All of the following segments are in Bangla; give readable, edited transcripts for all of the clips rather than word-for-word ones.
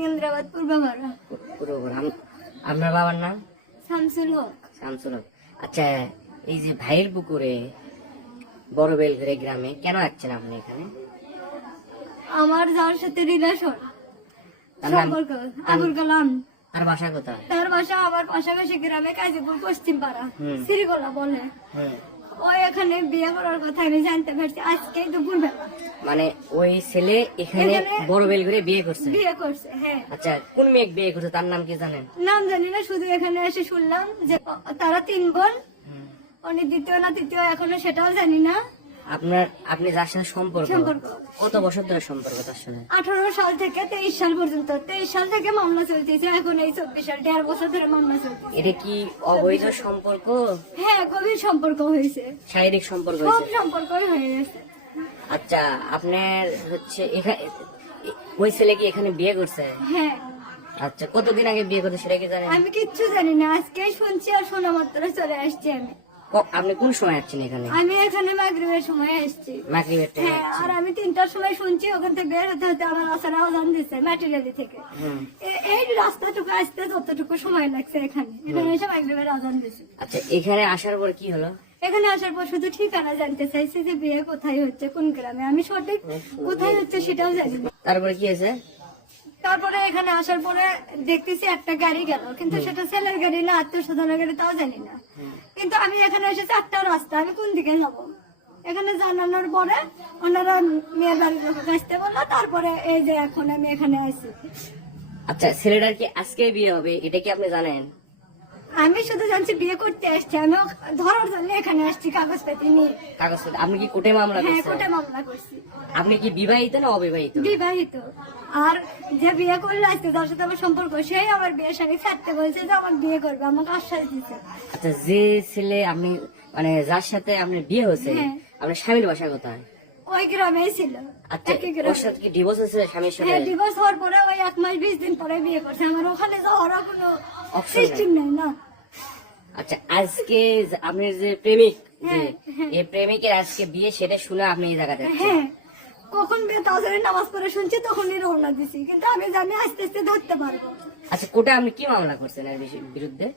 কেন্দ্রাবাদ পূর্বপাড়া। পূর্বপাড়া। আপনার বাবার নাম? শামসুল হক। শামসুল হক। আচ্ছা, এই যে ভাইয়ের পুকুরে বড় বেলঘরে গ্রামে কেন আসছেন আপনি এখানে? আমার যার সাথে রিলেশন তার নাম? সম্পর্ক আবুল কালাম। তার বাসা কোথায়? তার বাসা আমার পাশাপাশি গ্রামে কাজীপুর পশ্চিম পাড়া শ্রীগোলা বলে। ও এখানে বিয়ে করার কথা আমি জানতে পারছি আজকে দুপুরবেলা। মানে ওই ছেলে এখানে বড় বেলঘরে বিয়ে করছে? বিয়ে করছে, হ্যাঁ। আচ্ছা, কোন মেয়ে বিয়ে করছে তার নাম কি জানেন? নাম জানি না, শুধু এখানে এসে শুনলাম যে তারা 3 বোন, উনি দ্বিতীয় না তৃতীয় এখনো সেটাও জানি না। আপনি যার সাথে সম্পর্ক কত বছর ধরে সম্পর্ক তার সাথে? 18 সাল থেকে 23 সাল পর্যন্ত। 23 সাল থেকে মামলা চলতেছে, এখন এই 24 সাল, 1.5 বছর ধরে মামলা চলতেছে। এটা কি অবৈধ সম্পর্ক? হ্যাঁ, গভীর সম্পর্ক হয়েছে, শারীরিক সম্পর্ক সব হয়েছে? সম্পর্কই হয়ে গেছে। আচ্ছা, আপনার হচ্ছে এখানে ওই ছেলে কি এখানে বিয়ে করছে? হ্যাঁ। আচ্ছা, কতদিন আগে বিয়ে করছে সেটা কি জানেন? আমি কিচ্ছু জানি না, আজকে শুনছি আর শোনা মাত্র চলে আসছি আমি। আপনি কোন সময় আসছেন এখানে? আমি এখানে মাগরিবের সময় আসছি। মাগরিবের টাইমে? হ্যাঁ, আর আমি 3টার সময় শুনছি ওখান থেকে বের হতে হতে আমার আসার আওয়াজ দিচ্ছে ম্যাটেরিয়ালি থেকে। এই রাস্তাটুকু আসতে যতটুকু সময় লাগছে এখানে এসে মাগরিবের আজান দিচ্ছে। আচ্ছা, এখানে আসার পর কি হলো? এখানে আসার পর শুধু ঠিকানা জানতে চাইছি যে বিয়ে কোথায় হচ্ছে, কোন গ্রামে। আমি সঠিক কোথায় হচ্ছে সেটাও জানি না। তারপরে কি হয়েছে? তারপরে এখানে আসার পরে দেখতেছি একটা গাড়ি গেল, কিন্তু সেটা ছেলের গাড়ি না আত্মীয় স্বজনের গাড়ি তাও জানি না। কিন্তু আমি এখানে এসেছি একটা রাস্তা, আমি কোন দিকে যাব? এখানে জানানোর পরে ওনারা মেয়ের বাড়ির লোক আসতে বললো, তারপরে এই যে এখন আমি এখানে আসি। আচ্ছা, ছেলেটার কি আজকে বিয়ে হবে এটা কি আপনি জানেন? আমি শুধু জানছি বিয়ে করতে আসছি, আমি ধরার জন্য এখানে আসছি কাগজপাতি নিয়ে। কাগজপত্র? আপনি কি কোর্টে মামলা হ্যাঁ, করছেন? কোর্টে মামলা করছি। আপনি কি বিবাহিত না অবিবাহিত? বিবাহিত। আর যে বিয়ে করলে আজকে যার সাথে আমার সম্পর্ক, সেই আমার বিয়ের সঙ্গে ছাড়তে বলছে যে আমার বিয়ে করবে, আমাকে আশ্বাস দিচ্ছে। আচ্ছা, যে ছেলে আপনি মানে যার সাথে আপনার বিয়ে হয়েছে, আপনার স্বামীর বাসা কোথায়? ওই গ্রামেই ছিল। আচ্ছা, ওর সাথে কি ডিভোর্স হয়েছে স্বামীর সাথে? হ্যাঁ, ডিভোর্স হওয়ার পরে ওই 1 মাস 20 দিন পরে বিয়ে করছে। আমার ওখানে যাওয়ার কোনো সিস্টেম নেই না। আচ্ছা, আজকে আপনার যে প্রেমিক, এই প্রেমিকের আজকে বিয়ে, সেটা শুনে আপনি এই জায়গাতে? হ্যাঁ, কখন বিয়ে তাজরের নামাজ পড়ে শুনছি তখনই রওনা দিছি, কিন্তু আমি জানি আস্তে আস্তে ধরতে পারবো। আচ্ছা, কোর্টে আপনি কি মামলা করছেন এর বিরুদ্ধে?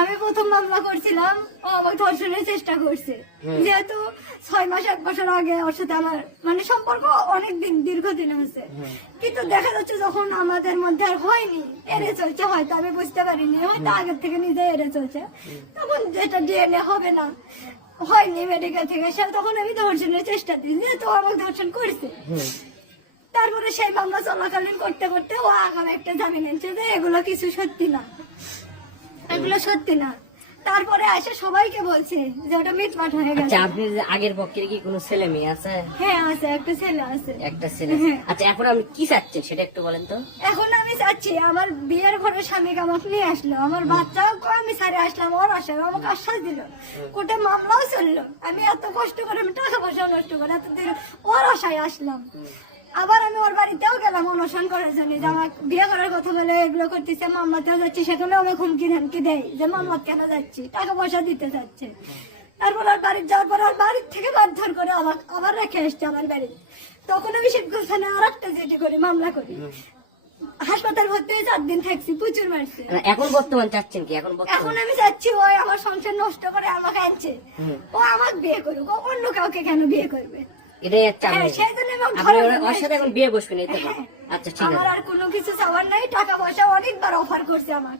আমি প্রথম মামলা করছিলাম, ও আমাকে ধর্ষণের চেষ্টা করছে। যেহেতু 6 মাস 1 বছর আগে ওর সাথে আমার মানে সম্পর্ক অনেক দিন, দীর্ঘদিন হয়েছে, কিন্তু দেখা যাচ্ছে যখন আমাদের মধ্যে আর হয়নি, এড়ে চলছে, হয়তো আমি বুঝতে পারিনি, হয়তো আগের থেকে নিজে এড়ে চলছে, তখন যেটা ডিএনএ হবে না, হয়নি মেডিকেল থেকে, তখন আমি ধর্ষণের চেষ্টা দিই, যেহেতু আমাকে ধর্ষণ করছে। তারপরে সেই মামলা চলাকালীন করতে করতে ও আগামী একটা জামিন এনেছে যে এগুলো কিছু সত্যি না, এগুলো সত্যি না। তারপরে এসে সবাইকে বলছে যে ওটা মিটমাট হয়ে গেছে। আচ্ছা, আপনি আগের পক্ষের কি কোনো ছেলে মেয়ে আছে? হ্যাঁ, আছে, একটা ছেলে আছে। একটা ছেলে? আচ্ছা, এখন আপনি কি চাচ্ছেন সেটা একটু বলেন তো। এখন আমি চাচ্ছি আমার বিয়ের ঘরে স্বামীকে আমাকে নিয়ে আসলো, আমার বাচ্চাও আমি ছাড়ে আসলাম, ওর আশা আমাকে আশ্বাস দিল, কোর্টে মামলাও চললো। আমি এত কষ্ট করে, আমি টাকা পয়সা নষ্ট করে এতদিন ওর আশায় আসলাম। আবার আমি ওর বাড়িতেও গেলাম অনশন করার জন্য, যে আমার বিয়ে করার কথা বলে এগুলো করতেছে, মামলাতেও যাচ্ছি, সেখানেও আমি হুমকি ধামকি দেয় যে মামলা কেন যাচ্ছি, টাকা পয়সা দিতে যাচ্ছে। তারপর আর বাড়ির যাওয়ার পর আর বাড়ির থেকে মারধর করে আবার রেখে আসছে আমার বাড়ি। তখন আমি শিবগুলখানে আর একটা যেটি করি, মামলা করি। হাসপাতাল ভর্তি হয়ে 4 দিন থাকছি, প্রচুর মারছে। এখন বর্তমান চাচ্ছেন কি? এখন আমি চাচ্ছি ওই আমার সংসার নষ্ট করে আমাকে আনছে, ও আমাকে বিয়ে করুক, ও অন্য কাউকে কেন বিয়ে করবে? এটাই একটা ওর সাথে এখন বিয়ে বসবেন? আচ্ছা, ঠিক আছে। আমার আর কোনো কিছু চাওয়ার নাই, টাকা পয়সা অনেকবার অফার করছে আমার।